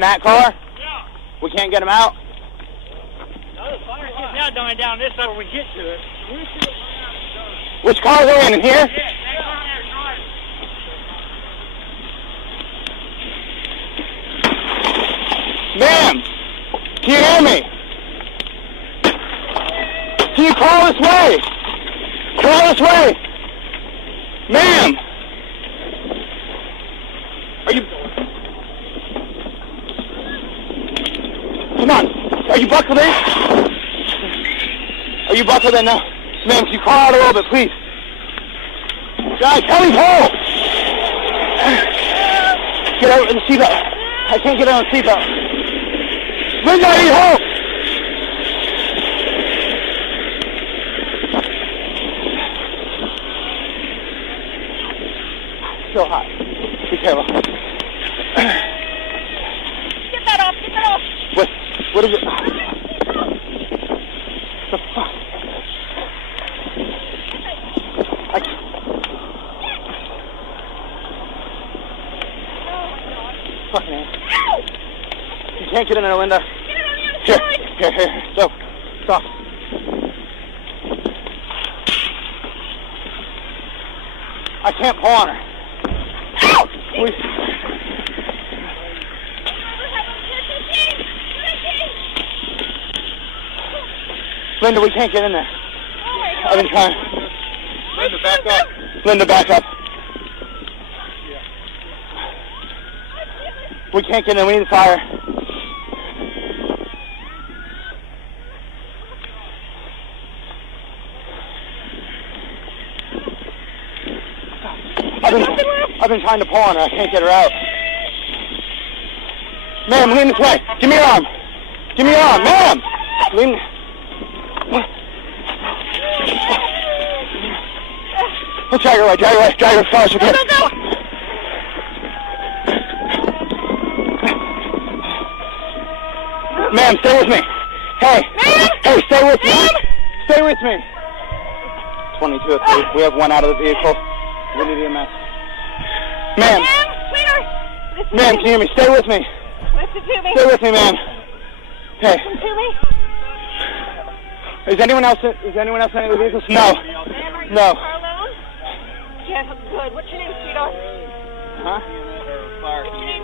in that car? Yeah. We can't get him out? No, the fire's just now dying down this side when we get to it. Which car are they in here? Yeah, that car there driving. Ma'am, can you hear me? Can you call this way? Call this way. Ma'am. Are you... Come on. Are you buckled in? Are you buckled in? No. Ma'am, can you call out a little bit, please? Guys, help me pull! Get out of the seatbelt. I can't get on the seatbelt. Linda, I need help! So hot. Be careful. Get that off, get that off. What is it? The fuck? Fucking ass. You can't get in there, Linda. Here. Stop. I can't pull on her. Ow! Linda, we can't get in there. Oh my God. I've been trying. Linda, back up. Linda, back up. We can't get in. We need fire. I've been trying to pull on her. I can't get her out. Ma'am, lean this way. Give me your arm. Give me your arm, ma'am. Lean. Let's drag her away. Drag her as far as we can. Go. Ma'am, stay with me. Hey, stay with me. Stay with me. 22 at 3. We have one out of the vehicle. We need EMS. Ma'am. Sweetheart. Ma'am, can you hear me? Stay with me. Listen to me. Stay with me, ma'am. Hey. Listen to me. Is anyone else in any of the vehicles? No. Ma'am, are you No. in the car alone? Yeah, good. What's your name, sweetheart? Huh? What's your name?